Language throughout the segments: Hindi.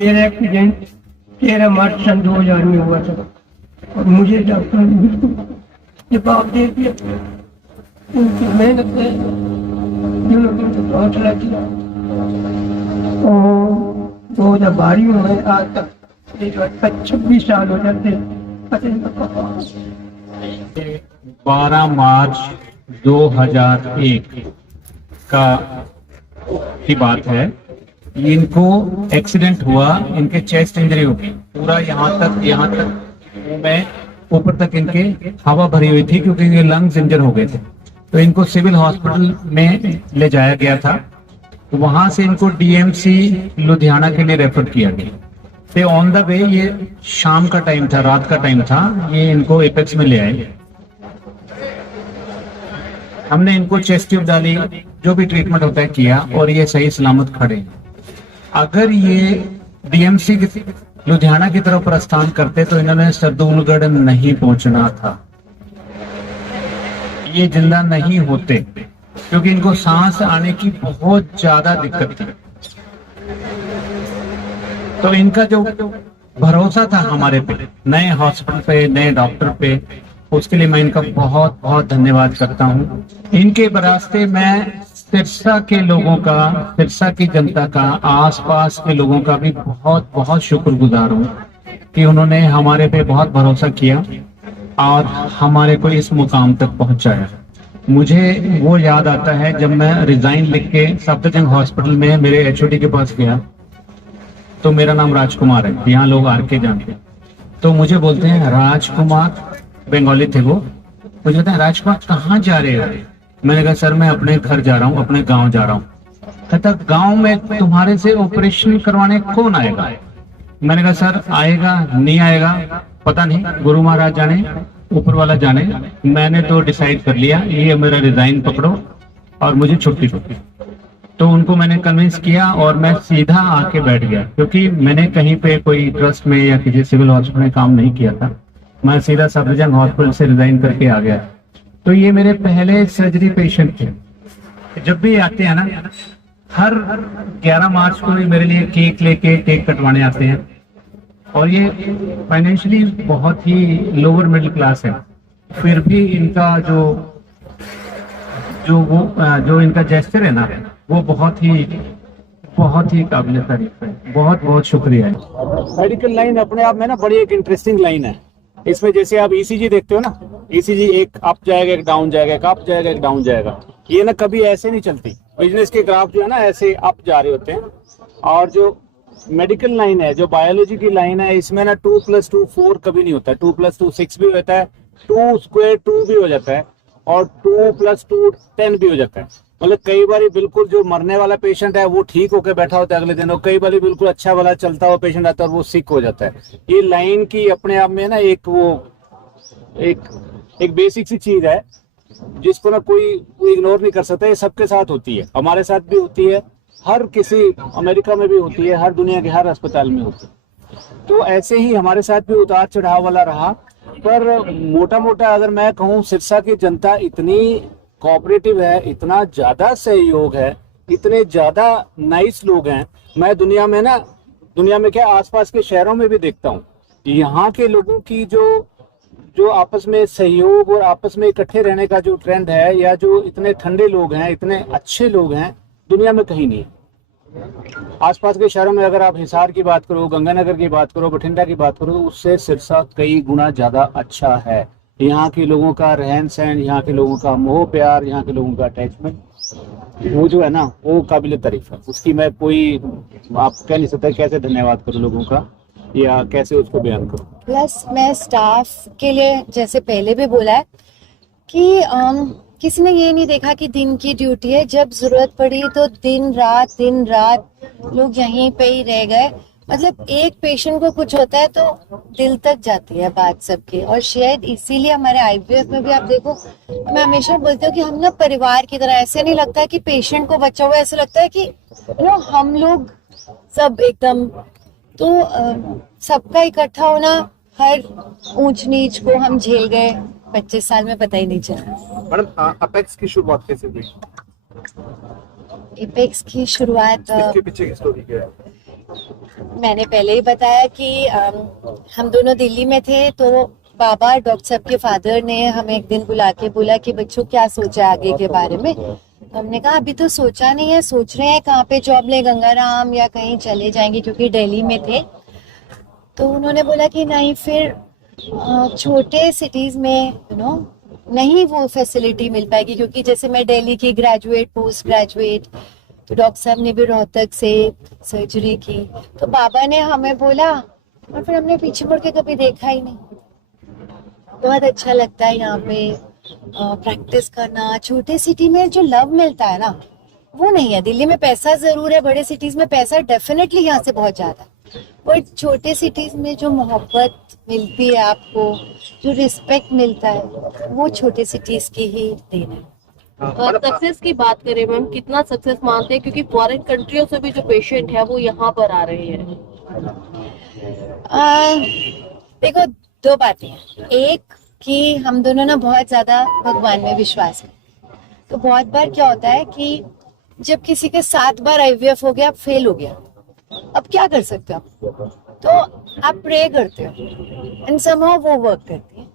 मेरा एक्सीडेंट 13 मार्च सन 2000 में हुआ था और मुझे डॉक्टर ने बिल्कुल जवाब दे दिया। उनकी मेहनत है जिन्होंने मुझे हौसला किया और 2012 में आज तक 26 साल हो जाते 12 मार्च 2001 का की बात है। इनको एक्सीडेंट हुआ, इनके चेस्ट इंजरी हो गई, पूरा यहाँ तक में ऊपर तक इनके हवा भरी हुई थी क्योंकि ये लंग्स इंजर हो गए थे। तो इनको सिविल हॉस्पिटल में ले जाया गया था। तो वहां से इनको डीएमसी लुधियाना के लिए रेफर किया गया। तो ऑन द वे ये शाम का टाइम था, रात का टाइम था, ये इनको एपेक्स में ले आए। हमने इनको चेस्ट ट्यूब डाली, जो भी ट्रीटमेंट होता है किया और ये सही सलामत खड़े हैं। अगर ये डीएमसी लुधियाना की तरफ प्रस्थान करते तो इन्होंने सरदूलगढ़ नहीं पहुंचना था, ये जिंदा नहीं होते क्योंकि इनको सांस आने की बहुत ज्यादा दिक्कत थी। तो इनका जो भरोसा था हमारे पे, नए हॉस्पिटल पे, नए डॉक्टर पे, उसके लिए मैं इनका बहुत बहुत धन्यवाद करता हूँ। इनके रास्ते मैं सिरसा के लोगों का, सिरसा की जनता का, आसपास के लोगों का भी बहुत बहुत शुक्रगुजार हूँ कि उन्होंने हमारे पे बहुत भरोसा किया और हमारे को इस मुकाम तक पहुंचाया। मुझे वो याद आता है जब मैं रिजाइन लिख के सफदरजंग हॉस्पिटल में मेरे एचओडी के पास गया, तो मेरा नाम राजकुमार है, यहाँ लोग आर के जानते हैं। तो मुझे बोलते हैं राजकुमार, बंगाली थे वो, मुझे कहते हैं राजकुमार कहाँ जा रहे हो? मैंने कहा सर मैं अपने घर जा रहा हूँ, अपने गांव जा रहा हूँ। कहता गांव में तुम्हारे से ऑपरेशन करवाने कौन आएगा? मैंने कहा सर आएगा नहीं आएगा पता नहीं, गुरु महाराज जाने, ऊपर वाला जाने। मैंने तो डिसाइड कर लिया ये मेरा रिजाइन पकड़ो और मुझे छुट्टी दो। तो उनको मैंने कन्विंस किया और मैं सीधा आके बैठ गया क्योंकि मैंने कहीं पे कोई ट्रस्ट में या किसी सिविल हॉस्पिटल में काम नहीं किया था। मैं सीधा सफदरजंग हॉस्पिटल से रिजाइन करके आ गया। तो ये मेरे पहले सर्जरी पेशेंट थे। जब भी आते हैं ना, हर 11 मार्च को मेरे लिए केक लेके केक कटवाने आते हैं और ये फाइनेंशियली बहुत ही लोअर मिडिल क्लास है, फिर भी इनका जो इनका जेस्चर है ना, वो बहुत ही काबिल तारीफ है। बहुत बहुत शुक्रिया है। मेडिकल लाइन अपने आप में ना बड़ी एक इंटरेस्टिंग लाइन है। इसमें जैसे आप ईसीजी देखते हो ना, ईसीजी एक अप जाएगा, एक डाउन जाएगा, एक अप जाएगा, एक डाउन जाएगा। ये ना कभी ऐसे नहीं चलती। बिजनेस के ग्राफ जो है ना ऐसे अप जा रहे होते हैं। और जो मेडिकल लाइन है, जो बायोलॉजी की लाइन है, इसमें ना 2 + 2 4 कभी नहीं होता है। 2 + 2 6 भी होता है, 2² 2 भी हो जाता है और 2 + 2 10 भी हो जाता है। मतलब कई बार बिल्कुल जो मरने वाला पेशेंट है वो ठीक होकर बैठा होता है अगले दिन, और कई बार बिल्कुल अच्छा वाला चलता हुआ पेशेंट आता है और वो सिक हो जाता है। ये लाइन की अपने आप में ना एक बेसिक सी चीज है जिसको ना कोई इग्नोर नहीं कर सकता। ये सबके साथ होती है, हमारे साथ भी होती है, हर किसी अमेरिका में भी होती है, हर दुनिया के हर अस्पताल में होती है। तो ऐसे ही हमारे साथ भी उतार चढ़ाव वाला रहा। पर मोटा मोटा अगर मैं कहूँ, सिरसा की जनता इतनी कोऑपरेटिव है, इतना ज्यादा सहयोग है, इतने ज्यादा नाइस लोग हैं। मैं दुनिया में क्या आसपास के शहरों में भी देखता हूँ, यहाँ के लोगों की जो आपस में सहयोग और आपस में इकट्ठे रहने का जो ट्रेंड है, या जो इतने ठंडे लोग हैं, इतने अच्छे लोग हैं, दुनिया में कहीं नहीं है। आसपास के शहरों में अगर आप हिसार की बात करो, गंगानगर की बात करो, बठिंडा की बात करो, तो उससे सिरसा कई गुना ज्यादा अच्छा है। यहाँ के लोगों का रहन सहन, यहाँ के लोगों का मोह प्यार, यहाँ के लोगों का अटैचमेंट, वो जो है ना वो काबिल तारीफ है। उसकी मैं आप कह नहीं सकते कैसे धन्यवाद करूँ लोगों का या कैसे उसको बयान करूँ। प्लस मैं स्टाफ के लिए जैसे पहले भी बोला है कि किसी ने ये नहीं देखा कि दिन की ड्यूटी है, जब जरूरत पड़ी तो दिन रात लोग यहीं पे ही रह गए। मतलब एक पेशेंट को कुछ होता है तो दिल तक जाती है बात सबकी, और शायद इसीलिए हमारे आईवीएफ में भी आप देखो, मैं हमेशा बोलती हूँ कि हम ना परिवार की तरह, ऐसे नहीं लगता कि पेशेंट को बच्चा हुआ, ऐसा लगता है कि हम लोग सब एकदम, तो सबका इकट्ठा होना, हर ऊंच नीच को हम झेल गए 25 साल में, पता ही नहीं चला। मैडम अपेक्स की शुरुआत कैसे हुई? एपेक्स की शुरुआत इसके पीछे की स्टोरी क्या है? मैंने पहले ही बताया कि हम दोनों दिल्ली में थे, तो बाबा डॉक्टर साहब के फादर ने हमें एक दिन बुला के बोला कि बच्चों क्या सोचा आगे के बारे में। तो हमने कहा अभी तो सोचा नहीं है, सोच रहे हैं कहाँ पे जॉब ले, गंगाराम या कहीं चले जाएंगे, क्योंकि दिल्ली में थे। तो उन्होंने बोला कि नहीं, फिर छोटे सिटीज में नहीं वो फैसिलिटी मिल पाएगी, क्योंकि जैसे मैं दिल्ली की ग्रेजुएट, पोस्ट ग्रेजुएट, तो डॉक्टर साहब ने भी रोहतक से सर्जरी की। तो बाबा ने हमें बोला और फिर हमने पीछे मुड़ के कभी देखा ही नहीं। बहुत अच्छा लगता है यहाँ पे प्रैक्टिस करना। छोटे सिटी में जो लव मिलता है ना, वो नहीं है। दिल्ली में पैसा जरूर है, बड़े सिटीज में पैसा डेफिनेटली यहाँ से बहुत ज्यादा है, बट छोटे सिटीज में जो मोहब्बत मिलती है आपको, जो रिस्पेक्ट मिलता है, वो छोटे सिटीज की ही देन है। और सक्सेस की बात करें मैम, कितना सक्सेस मानते हैं, क्योंकि फॉरेन कंट्रियों से भी जो पेशेंट है वो यहाँ पर आ रहे हैं? देखो, दो बातें हैं। एक कि हम दोनों ना बहुत ज्यादा भगवान में विश्वास करते हैं। तो बहुत बार क्या होता है कि जब किसी के 7 बार IVF हो गया, फेल हो गया, अब क्या कर सकते हो आप? तो आप प्रे करते हो एंड समहाउ वो वर्क करती है।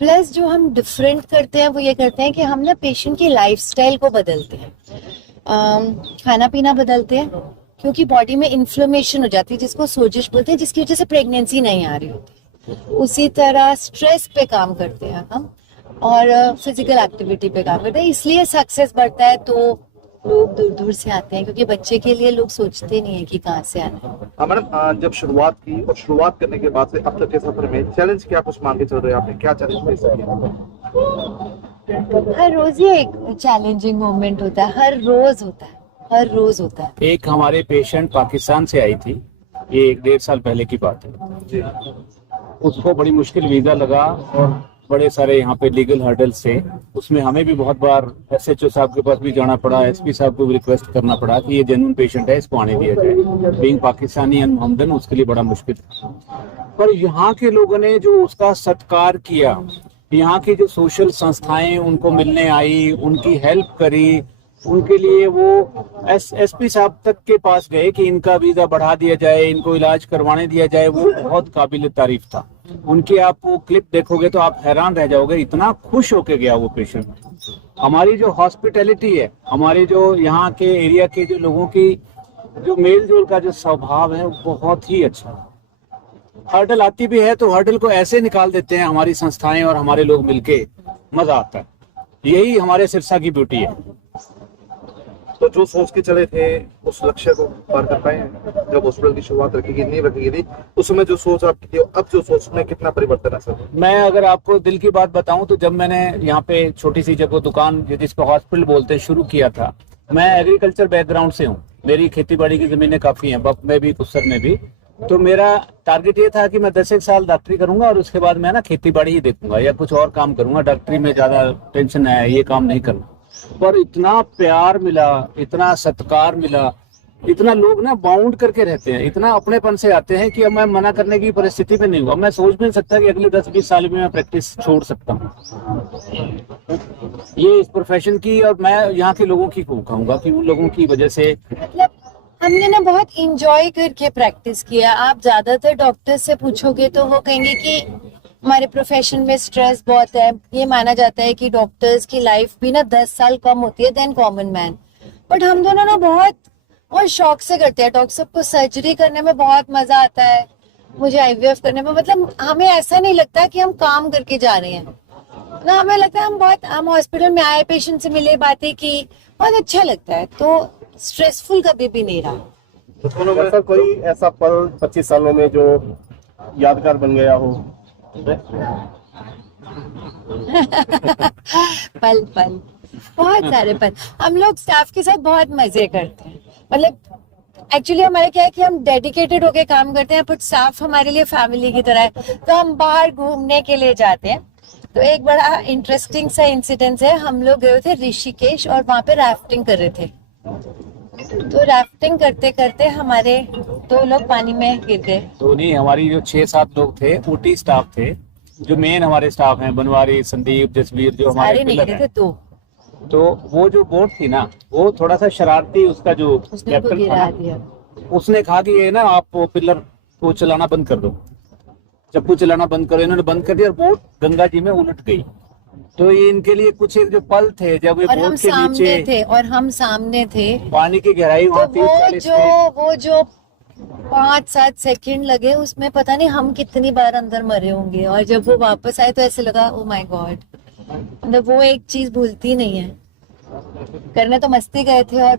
प्लस जो हम डिफरेंट करते हैं वो ये करते हैं कि हम ना पेशेंट की लाइफस्टाइल को बदलते हैं, खाना पीना बदलते हैं, क्योंकि बॉडी में इन्फ्लेमेशन हो जाती है जिसको सोजिश बोलते हैं, जिसकी वजह से प्रेगनेंसी नहीं आ रही होती। उसी तरह स्ट्रेस पे काम करते हैं हम, और फिजिकल एक्टिविटी पे काम करते हैं। इसलिए सक्सेस बढ़ता है। तो लोग दूर दूर से आते हैं, क्योंकि बच्चे के लिए लोग सोचते नहीं है कि कहाँ से आना है। मैडम, जब शुरुआत की और शुरुआत करने के बाद से अब तक के सफर में चैलेंज क्या कुछ मान के चल रहे हैं? आपने क्या चैलेंज फेस किया? हर रोज ही एक चैलेंजिंग मोमेंट होता है, हर रोज होता है, हर रोज होता है। एक हमारे पेशेंट पाकिस्तान से आई थी, ये 1-1.5 साल पहले की बात है। उसको बड़ी मुश्किल वीजा लगा और बड़े सारे यहाँ पे लीगल हर्डल्स थे। उसमें हमें भी बहुत बार SHO साहब के पास भी जाना पड़ा, SP साहब को भी रिक्वेस्ट करना पड़ा कि ये जेन्युइन पेशेंट है, इसको आने दिया जाए। बीइंग पाकिस्तानी एंड मोहम्मदन, उसके लिए बड़ा मुश्किल था। पर यहाँ के लोगों ने जो उसका सत्कार किया, यहाँ की जो सोशल संस्थाएं उनको मिलने आई, उनकी हेल्प करी, उनके लिए वो SP साहब तक के पास गए कि इनका वीजा बढ़ा दिया जाए, इनको इलाज करवाने दिया जाए। वो बहुत काबिल तारीफ था। उनकी आप वो क्लिप देखोगे तो आप हैरान रह जाओगे, इतना खुश होके गया वो पेशेंट। हमारी जो हॉस्पिटैलिटी है, हमारे जो यहाँ के एरिया के जो लोगों की जो मेल जोल का जो स्वभाव है, वो बहुत ही अच्छा है। हर्डल आती भी है तो हर्डल को ऐसे निकाल देते हैं हमारी संस्थाएं और हमारे लोग मिलके, मजा आता है। यही हमारे सिरसा की ब्यूटी है। तो जो सोच के चले थे उस लक्ष्य को पार कर पाए? जब हॉस्पिटल की शुरुआत रखी गई, नींव रखी गई थी, उस समय जो सोच आपकी थी, अब जो सोच में कितना परिवर्तन है सर? मैं अगर आपको दिल की बात बताऊं तो जब मैंने यहाँ पे छोटी सी जब वो दुकान जिसको हॉस्पिटल बोलते हैं शुरू किया था, मैं एग्रीकल्चर बैकग्राउंड से हूँ। मेरी खेती बाड़ी की जमीनें काफी हैं, बप में भी, कुसर में भी। तो मेरा टारगेट ये था कि मैं 10 साल डॉक्टरी करूंगा और उसके बाद मैं ना खेती बाड़ी ही देखूंगा या कुछ और काम करूंगा। डॉक्टरी में ज्यादा टेंशन है, ये काम नहीं करना। पर इतना प्यार मिला, इतना सत्कार मिला, इतना लोग ना बाउंड करके रहते हैं, इतना अपनेपन से आते हैं कि अब मैं मना करने की परिस्थिति में नहीं हुआ। मैं सोच भी नहीं सकता कि अगले 10-20 साल में मैं प्रैक्टिस छोड़ सकता हूँ ये इस प्रोफेशन की। और मैं यहाँ के लोगों की कहूँगा कि उन लोगों की वजह से मतलब हमने ना बहुत इंजॉय करके प्रैक्टिस किया। आप ज्यादातर डॉक्टर से पूछोगे तो वो कहेंगे कि हमारे प्रोफेशन में स्ट्रेस बहुत है। ये माना जाता है कि डॉक्टर्स की लाइफ भी ना 10 साल कम होती है देन कॉमन मैन। बट हम दोनों ना बहुत शौक से करते हैं। डॉक्टर साहब को सर्जरी करने में बहुत मजा आता है, मुझे IVF करने में। मतलब हमें ऐसा नहीं लगता कि हम काम करके जा रहे हैं ना, हमें लगता है हम हॉस्पिटल में आए, पेशेंट से मिले, बातें की, बहुत अच्छा लगता है। तो स्ट्रेसफुल कभी भी नहीं रहा। सर, कोई ऐसा पल 25 सालों में जो यादगार बन गया हो? पल बहुत सारे पल। हम लोग स्टाफ के साथ बहुत मजे करते हैं। मतलब एक्चुअली हमारा क्या है कि हम डेडिकेटेड होके काम करते हैं, बट स्टाफ हमारे लिए फैमिली की तरह है। तो हम बाहर घूमने के लिए जाते हैं। तो एक बड़ा इंटरेस्टिंग सा इंसिडेंट है, हम लोग गए थे ऋषिकेश और वहां पे राफ्टिंग कर रहे थे। तो राफ्टिंग करते करते हमारे 2 लोग पानी में गिर गए। तो नहीं, हमारी जो 6-7 लोग थे, OT स्टाफ थे, जो मेन हमारे स्टाफ हैं, बनवारी, संदीप, जसवीर, जो हमारे सारे नहीं गिरे थे। तो वो जो बोट थी ना, वो थोड़ा सा शरारती, उसका जो उसने को कैप्टन था गिरा ना, दिया। उसने कहा कि ये ना आप वो पिलर को चलाना बंद कर दो, चप्पू चलाना बंद करो। इन्होंने बंद कर दिया और बोट गंगा जी में उलट गई। तो ये इनके लिए कुछ एक जो पल थे जब ये और हम बोट के सामने नीचे थे, और हम सामने थे। पानी की गहराई तो वहाँ 30-40 फीट। वो जो 5-7 सेकंड लगे, उसमें पता नहीं हम कितनी बार अंदर मरे होंगे। और जब वो वापस आए तो ऐसे लगा ओ माय गॉड, मतलब वो एक चीज भूलती नहीं है। करने तो मस्ती गए थे और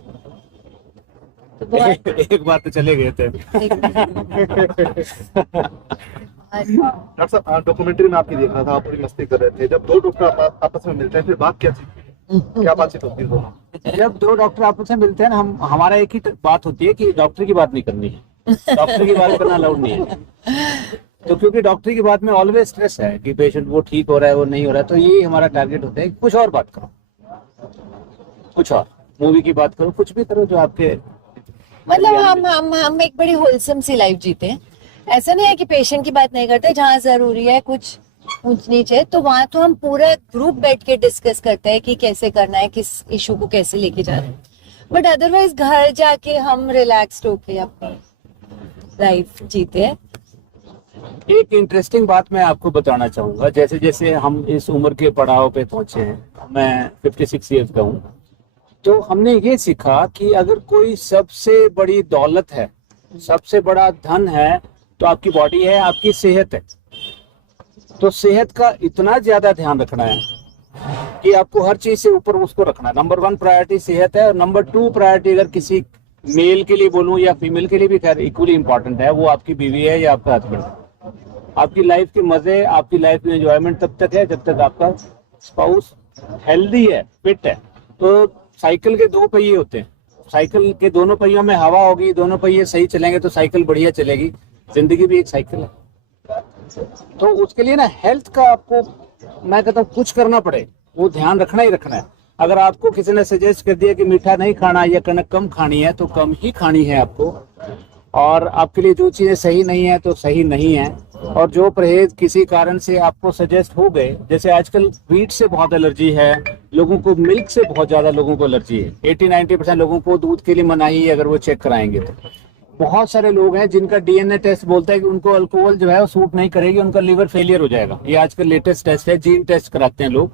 तो बहुत एक बार तो चले गए थे। डॉक्टर साहब, डॉक्यूमेंट्री में आपकी देख रहा था, आप पूरी मस्ती कर रहे थे। जब दो डॉक्टर आपस में मिलते हैं फिर बात क्या थी, क्या बातचीत होती है दोनों? जब दो डॉक्टर आपस में मिलते हैं ना, हमारा एक ही बात होती है कि डॉक्टर की बात नहीं करनी है, डॉक्टर की बात करना अलाउड नहीं है। तो क्योंकि डॉक्टर की बात में ऑलवेज स्ट्रेस है कि पेशेंट वो ठीक हो रहा है, वो नहीं हो रहा है, तो यही हमारा टारगेट होता है। कुछ और बात करो, कुछ और मूवी की बात करो, कुछ भी करो जो आपके मतलब हम एक बड़ी होलसम सी लाइफ जीते हैं। ऐसा नहीं है कि पेशेंट की बात नहीं करते, जहाँ जरूरी है कुछ ऊंच नीचे तो वहां तो हम पूरा ग्रुप बैठ के डिस्कस करते हैं कि कैसे करना है, किस इशू को कैसे लेके जाना है। बट अदरवाइज घर जाके हम रिलैक्स्ड होके अपनी लाइफ जीते हैं। एक इंटरेस्टिंग बात मैं आपको बताना चाहूंगा। जैसे जैसे हम इस उम्र के पड़ाव पे पहुंचे हैं, मैं 56 ईयर्स का हूँ, तो हमने ये सीखा कि अगर कोई सबसे बड़ी दौलत है, सबसे बड़ा धन है, तो आपकी बॉडी है, आपकी सेहत है। तो सेहत का इतना ज्यादा ध्यान रखना है कि आपको हर चीज से ऊपर उसको रखना है। नंबर 1 प्रायोरिटी सेहत है, और नंबर 2 प्रायोरिटी अगर किसी मेल के लिए बोलूं या फीमेल के लिए भी खैर इक्वली इंपॉर्टेंट है, वो आपकी बीवी है या आपका हस्बैंड है। आपकी लाइफ के मजे, आपकी लाइफ में एंजॉयमेंट तब तक है जब तक आपका स्पाउस हेल्दी है, फिट है। तो साइकिल के 2 पहिए होते हैं, साइकिल के दोनों पहियों में हवा होगी, दोनों पहिए सही चलेंगे तो साइकिल बढ़िया चलेगी। जिंदगी भी एक साइकिल है। तो उसके लिए ना हेल्थ का आपको, मैं कहता हूँ, कुछ करना पड़े वो ध्यान रखना ही रखना है। अगर आपको किसी ने सजेस्ट कर दिया कि मीठा नहीं खाना या कनक कम खानी है, तो कम ही खानी है आपको। और आपके लिए जो चीजें सही नहीं है तो सही नहीं है। और जो परहेज किसी कारण से आपको सजेस्ट हो गए, जैसे आजकल व्हीट से बहुत एलर्जी है लोगों को, मिल्क से बहुत ज्यादा लोगों को एलर्जी है। 80-90% लोगों को दूध के लिए मनाही है अगर वो चेक कराएंगे तो। बहुत सारे लोग हैं जिनका डीएनए टेस्ट बोलता है कि उनको अल्कोहल जो है वो सूट नहीं करेगी, उनका लिवर फेलियर हो जाएगा। ये आजकल लेटेस्ट टेस्ट है, जीन टेस्ट कराते हैं लोग।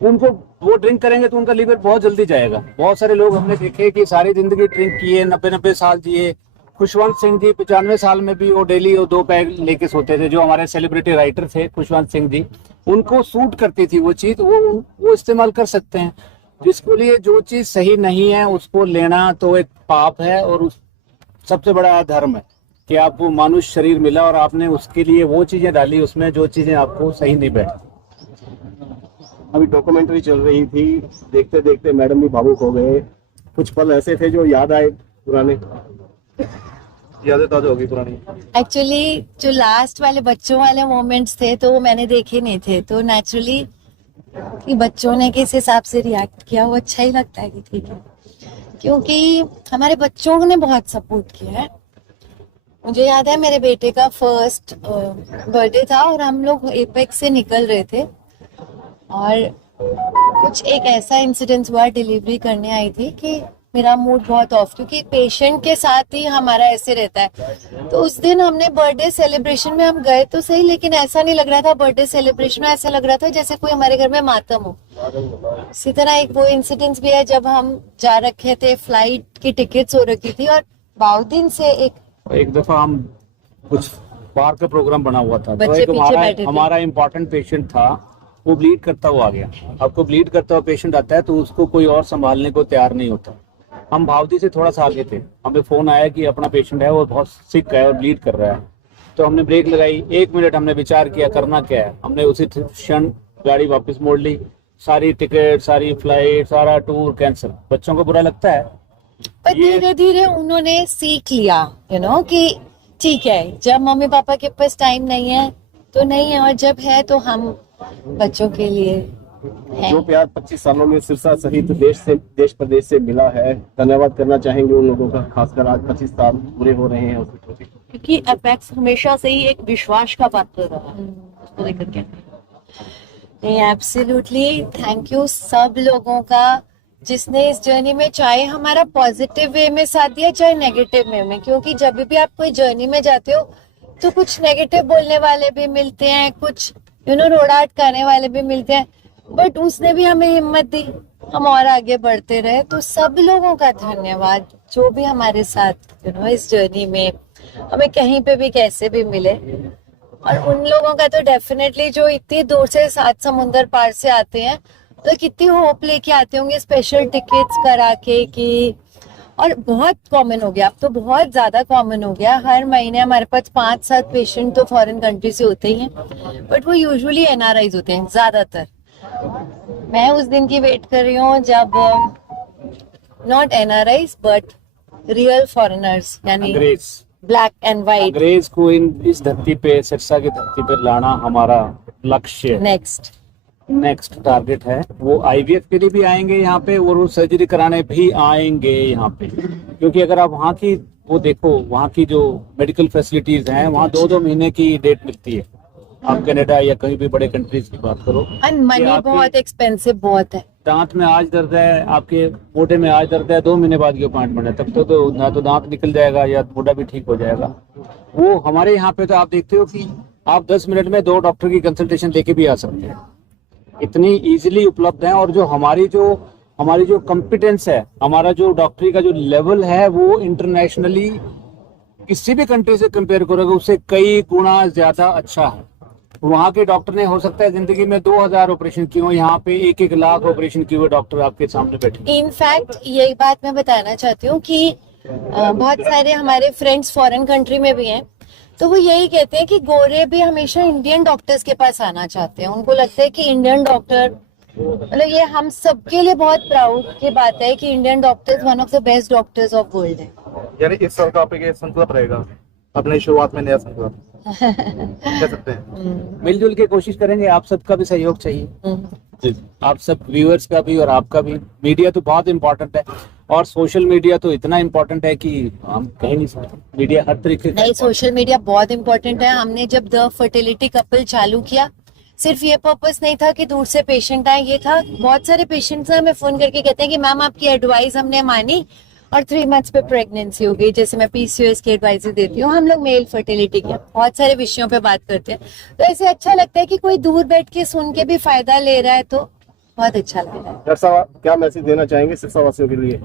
उनको वो ड्रिंक करेंगे तो उनका लिवर बहुत जल्दी जाएगा। बहुत सारे लोग हमने देखे कि सारी जिंदगी ड्रिंक किए, 90-90 साल जिए। खुशवंत सिंह जी 95 साल में भी वो डेली 2 पैग लेके सोते थे, जो हमारे सेलिब्रिटी राइटर थे खुशवंत सिंह जी। उनको सूट करती थी वो चीज, वो इस्तेमाल कर सकते हैं। जिसके लिए जो चीज सही नहीं है उसको लेना तो एक पाप है, और उस सबसे बड़ा धर्म है कि आपको मानुष शरीर मिला और आपने उसके लिए वो चीजें डाली उसमें जो चीजें आपको सही नहीं बैठी। अभी डॉक्यूमेंट्री चल रही थी, देखते देखते मैडम भी भावुक हो गए। कुछ पल ऐसे थे जो याद आए, पुराने यादें ताजा होगी पुरानी। एक्चुअली जो लास्ट वाले बच्चों वाले मोमेंट्स थे तो वो मैंने देखे नहीं थे, तो नेचुरली कि बच्चों ने किस हिसाब से रिएक्ट किया वो अच्छा ही लगता है कि ठीक है, क्योंकि हमारे बच्चों ने बहुत सपोर्ट किया है। मुझे याद है मेरे बेटे का फर्स्ट बर्थडे था और हम लोग एपेक्स से निकल रहे थे, और कुछ एक ऐसा इंसिडेंस हुआ, डिलीवरी करने आई थी कि मेरा मूड बहुत ऑफ, क्योंकि पेशेंट के साथ ही हमारा ऐसे रहता है। तो उस दिन हमने बर्थडे सेलिब्रेशन में हम गए तो सही, लेकिन ऐसा नहीं लग रहा था बर्थडे सेलिब्रेशन में, ऐसा लग रहा था जैसे कोई हमारे घर में मातम हो। इसी तरह एक वो इंसिडेंस भी है जब हम जा रखे थे, फ्लाइट की टिकट्स हो रखी थी, और बाउदीन से एक दफा हम कुछ बाहर का प्रोग्राम बना हुआ था, तो बच्चे एक पीछे बैठे थे। हमारा इम्पोर्टेंट पेशेंट था, वो ब्लीड करता हुआ आ गया। आपको ब्लीड करता हुआ पेशेंट आता है तो उसको कोई और संभालने को तैयार नहीं होता। हम भावती से थोड़ा सा आगे थे, हमें फोन आया कि अपना पेशेंट है वो बहुत सिक है और ब्लीड कर रहा है। तो हमने ब्रेक लगाई, 1 मिनट हमने विचार किया करना क्या है। हमने उसी क्षण गाड़ी वापस मोड़ ली, सारी टिकट, सारी फ्लाइट, सारा टूर कैंसिल। बच्चों को बुरा लगता है, पर धीरे धीरे उन्होंने सीख लिया, कि ठीक है, जब मम्मी पापा के पास टाइम नहीं है तो नहीं है, और जब है तो हम बच्चों के लिए है। जो प्यार 25 सालों में सिरसा सहित देश प्रदेश से मिला है, धन्यवाद करना चाहेंगे उन लोगों का, खासकर आज 25 साल पूरे हो रहे हैं हॉस्पिटल के। क्योंकि एपेक्स हमेशा से ही एक विश्वास का पात्र रहा है, उसको लेकर क्या? नहीं, एब्सोल्युटली थैंक यू सब लोगों का जिसने इस जर्नी में चाहे हमारा पॉजिटिव वे में साथ दिया चाहे नेगेटिव वे में, क्योंकि जब भी आप कोई जर्नी में जाते हो तो कुछ नेगेटिव बोलने वाले भी मिलते हैं, कुछ रोड़ा अटकाने वाले भी मिलते हैं, बट उसने भी हमें हिम्मत दी, हम और आगे बढ़ते रहे। तो सब लोगों का धन्यवाद जो भी हमारे साथ इस जर्नी में हमें कहीं पे भी कैसे भी मिले। और उन लोगों का तो डेफिनेटली जो इतनी दूर से 7 समुंदर पार से आते हैं, तो कितनी होप लेके आते होंगे स्पेशल टिकट्स करा के कि, और बहुत कॉमन हो गया अब तो, बहुत ज्यादा कॉमन हो गया। हर महीने हमारे पास 5-7 पेशेंट तो फॉरेन कंट्री से होते ही हैं, बट वो यूजुअली NRIs होते हैं ज्यादातर। मैं उस दिन की वेट कर रही हूँ जब not NRIs but real foreigners, यानी अंग्रेज ब्लैक एंड व्हाइट अंग्रेज को इस धरती पे, सिरसा की धरती पे लाना हमारा लक्ष्य, नेक्स्ट टारगेट है। वो IVF के लिए भी आएंगे यहाँ पे और वो सर्जरी कराने भी आएंगे यहाँ पे, क्योंकि अगर आप वहाँ की वो देखो, वहाँ की जो मेडिकल फैसिलिटीज हैं, वहाँ 2-2 महीने की डेट मिलती है। आप कनाडा या कहीं भी बड़े कंट्रीज की बात करो, एंड मनी बहुत एक्सपेंसिव बहुत है। दांत में आज दर्द है, आपके मोटे में आज दर्द है, 2 महीने बाद की अपॉइंटमेंट है, तब तो ना तो दांत निकल जाएगा या मोटा भी ठीक हो जाएगा। वो हमारे यहाँ पे तो आप देखते हो कि आप 10 मिनट में 2 डॉक्टर की कंसल्टेशन लेके भी आ सकते हैं, इतनी इजीली उपलब्ध है। और जो हमारी जो कॉम्पिटेंस है, हमारा जो डॉक्टरी का जो लेवल है, वो इंटरनेशनली किसी भी कंट्री से कंपेयर करोगे उससे कई गुना ज्यादा अच्छा है। वहाँ के डॉक्टर ने हो सकता है जिंदगी में 2000 ऑपरेशन किए हो, यहाँ पे 1-1 लाख ऑपरेशन किए हुए डॉक्टर आपके सामने बैठे। इनफैक्ट यही बात मैं बताना चाहती हूँ कि बहुत सारे हमारे फ्रेंड्स फॉरेन कंट्री में भी हैं, तो वो यही कहते हैं कि गोरे भी हमेशा इंडियन डॉक्टर्स के पास आना चाहते हैं। उनको लगता है कि इंडियन डॉक्टर, मतलब ये हम सबके लिए बहुत प्राउड की बात है कि Indian doctors one of the best doctors of world है। यानी इस साल का आपके संकल्प रहेगा, अपने शुरुआत में नया संकल्प कह सकते हैं। मिलजुल के कोशिश करेंगे, आप सबका भी सहयोग चाहिए, आप सब व्यूअर्स का भी और आपका भी। मीडिया तो बहुत इम्पोर्टेंट है, और सोशल मीडिया तो इतना इम्पोर्टेंट है कि हम कह नहीं सकते। मीडिया हर तरीके का, नहीं, सोशल मीडिया बहुत इम्पोर्टेंट है। हमने जब द फर्टिलिटी कपल चालू किया, सिर्फ ये पर्पस नहीं था कि दूर से पेशेंट आए, ये था बहुत सारे पेशेंट्स हमें फोन करके कहते हैं कि मैम आपकी एडवाइस हमने मानी और 3 मंथ्स पे प्रेगनेंसी हो गई। जैसे मैं PCOS की एडवाइस देती हूँ, हम लोग मेल फर्टिलिटी के बहुत सारे विषयों पे बात करते हैं, तो ऐसे अच्छा लगता है कि कोई दूर बैठ के सुन के भी फायदा ले रहा है, तो बहुत अच्छा लग रहा है। डॉक्टर साहब क्या मैसेज देना चाहेंगे सिरसा वासियों के लिए?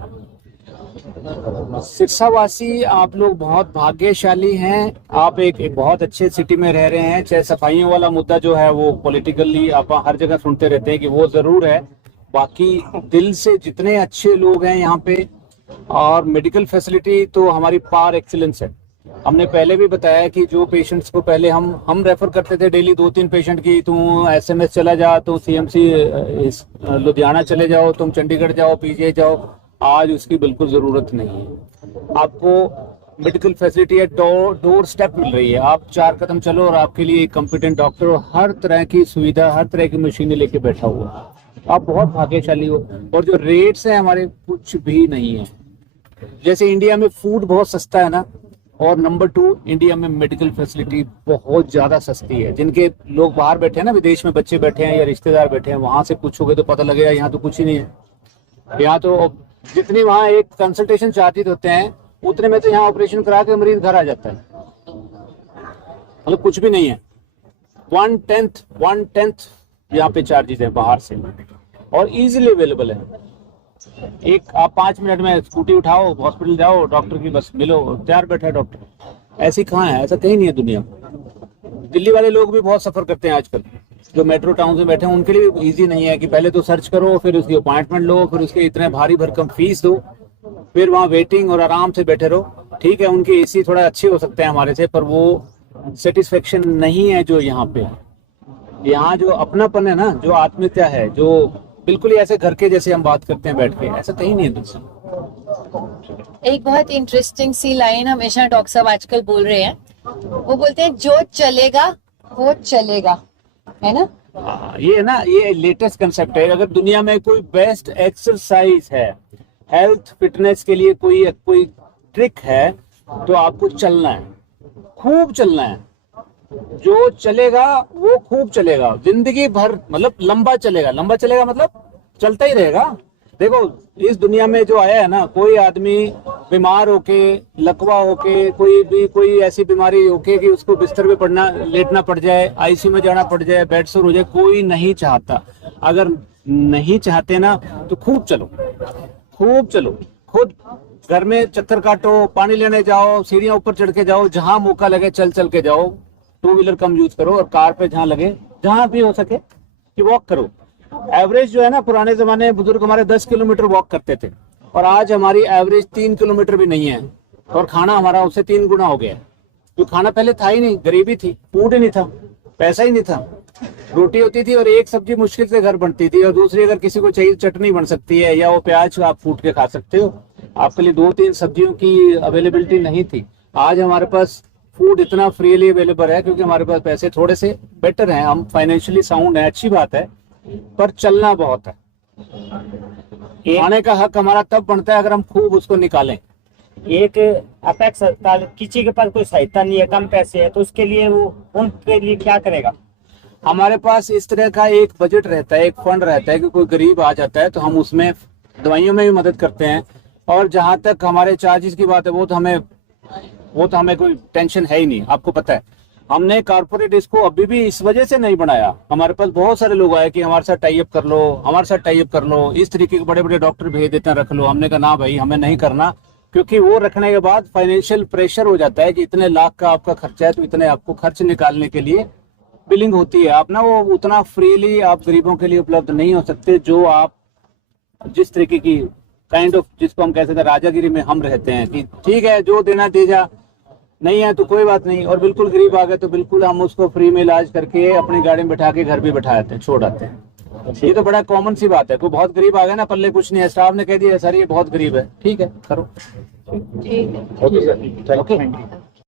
सिरसावासी आप लोग बहुत भाग्यशाली हैं। आप एक बहुत अच्छे सिटी में रह रहे हैं। चाहे सफाइयों वाला मुद्दा जो है वो पॉलिटिकली आप हर जगह सुनते रहते हैं कि वो जरूर है, बाकी दिल से जितने अच्छे लोग हैं यहाँ पे, और मेडिकल फैसिलिटी तो हमारी पार एक्सीलेंस है। हमने पहले भी बताया कि जो पेशेंट्स को पहले हम रेफर करते थे डेली 2-3 पेशेंट की, तुम SMS चला जा, तो CMC लुधियाना चले जाओ, तुम चंडीगढ़ जाओ, PGI जाओ, आज उसकी बिल्कुल जरूरत नहीं है। आपको मेडिकल फैसिलिटी है, डोर स्टेप मिल रही है। आप 4 कदम चलो और आपके लिए एक कॉम्पिटेंट डॉक्टर हर तरह की सुविधा, हर तरह की मशीनें लेके बैठा हुआ। आप बहुत भाग्यशाली हो। और जो रेट्स हैं हमारे कुछ भी नहीं है। जैसे इंडिया में फूड बहुत सस्ता है ना, और नंबर 2 इंडिया में मेडिकल फैसिलिटी बहुत ज्यादा सस्ती है। जिनके लोग बाहर बैठे हैं ना, विदेश में बच्चे बैठे हैं या रिश्तेदार बैठे हैं, वहां से पूछोगे तो पता लगेगा यहाँ तो कुछ ही नहीं है। यहाँ तो जितनी वहाँ एक कंसल्टेशन चार्जेस होते हैं, उतने में तो यहाँ ऑपरेशन करा के मरीज घर आ जाता है। मतलब कुछ भी नहीं है। 1/10 यहाँ पे चार्जेस है बाहर से, और इजीली अवेलेबल है। एक आप 5 मिनट में स्कूटी उठाओ, हॉस्पिटल जाओ, डॉक्टर की बस मिलो, तैयार बैठा है डॉक्टर। ऐसी कहाँ है? ऐसा कहीं नहीं है दुनिया में। दिल्ली वाले लोग भी बहुत सफर करते हैं आजकल, जो मेट्रो टाउन में बैठे हैं, उनके लिए इजी नहीं है कि पहले तो सर्च करो, फिर उसकी अपॉइंटमेंट लो, फिर उसके इतने भारी भरकम फीस दो, फिर वहाँ वेटिंग और आराम से बैठे रहो। ठीक है, उनके AC थोड़ा अच्छे हो सकते हैं हमारे से, पर वो सेटिस्फेक्शन नहीं है जो यहाँ पे। यहाँ जो अपनापन है ना, जो आत्मीयता है, जो बिल्कुल ही ऐसे घर के जैसे हम बात करते हैं बैठ के, ऐसा कहीं नहीं है दूसरा। एक बहुत इंटरेस्टिंग सी लाइन हमेशा डॉक्टर साहब आजकल बोल रहे हैं, वो बोलते हैं जो चलेगा वो चलेगा, है ना? ये है ना, ये लेटेस्ट कंसेप्ट है। अगर दुनिया में कोई बेस्ट एक्सरसाइज है, हेल्थ फिटनेस के लिए कोई ट्रिक है, तो आपको चलना है, खूब चलना है। जो चलेगा वो खूब चलेगा जिंदगी भर, मतलब लंबा चलेगा। लंबा चलेगा मतलब चलता ही रहेगा। देखो इस दुनिया में जो आया है ना, कोई आदमी बीमार होके, लकवा होके, कोई ऐसी बीमारी होके कि उसको बिस्तर पे लेटना पड़ जाए, आईसीयू में जाना पड़ जाए, बेड सोर हो जाए, कोई नहीं चाहता। अगर नहीं चाहते ना तो खूब चलो, खुद घर में चक्कर काटो, पानी लेने जाओ, सीढ़ियां ऊपर चढ़ के जाओ, जहां मौका लगे चल के जाओ। 2 व्हीलर कम यूज करो और कार पे जहां लगे, जहां भी हो सके कि वॉक करो। एवरेज जो है ना, पुराने जमाने में बुजुर्ग हमारे 10 किलोमीटर वॉक करते थे और आज हमारी एवरेज 3 किलोमीटर भी नहीं है, और खाना हमारा उससे 3 गुना हो गया है। तो खाना पहले था ही नहीं, गरीबी थी, फूड ही नहीं था, पैसा ही नहीं था, रोटी होती थी और एक सब्जी मुश्किल से घर बनती थी, और दूसरी अगर किसी को चाहिए चटनी बन सकती है या वो प्याज आप फूट के खा सकते हो। आपके लिए 2-3 सब्जियों की अवेलेबिलिटी नहीं थी। आज हमारे पास फूड इतना फ्रीली अवेलेबल है क्योंकि हमारे पास पैसे थोड़े से बेटर हैं, हम फाइनेंशियली साउंड है, अच्छी बात है, पर चलना बहुत है। खाने का हक हमारा तब बनता है अगर हम खूब उसको निकालें। एक अपेक्स अस्पताल, किसी के पास कोई सहायता नहीं है, कम पैसे है, तो उसके लिए वो उनके लिए क्या करेगा? हमारे पास इस तरह का एक बजट रहता है, एक फंड रहता है कि कोई गरीब आ जाता है तो हम उसमें दवाइयों में भी मदद करते हैं। और जहां तक हमारे चार्जेस की बात है, वो तो हमें कोई टेंशन है ही नहीं। आपको पता है, हमने कॉर्पोरेट इसको अभी भी इस वजह से नहीं बनाया। हमारे पास बहुत सारे लोग आए कि हमारे साथ टाई अप कर लो, इस तरीके के बड़े बड़े डॉक्टर भेज देते हैं, रख लो। हमने कहा ना भाई, हमें नहीं करना, क्योंकि वो रखने के बाद फाइनेंशियल प्रेशर हो जाता है कि इतने लाख का आपका खर्चा है तो इतने आपको खर्च निकालने के लिए बिलिंग होती है। आप ना वो उतना फ्रीली आप गरीबों के लिए उपलब्ध नहीं हो सकते, जो आप जिस तरीके की काइंड ऑफ, जिसको हम कह सकते हैं राजागिरी में हम रहते हैं कि ठीक है जो देना दे जा, नहीं है तो कोई बात नहीं। और बिल्कुल गरीब आ गए तो बिल्कुल हम उसको फ्री में इलाज करके अपनी गाड़ी में बैठा के घर भी बैठा आते हैं, छोड़ आते हैं। ये तो बड़ा कॉमन सी बात है। कोई बहुत गरीब आ गया ना, पल्ले कुछ नहीं है, स्टाफ ने कह दिया सर ये बहुत गरीब है, ठीक है करो, ठीक है। Okay sir, thank you.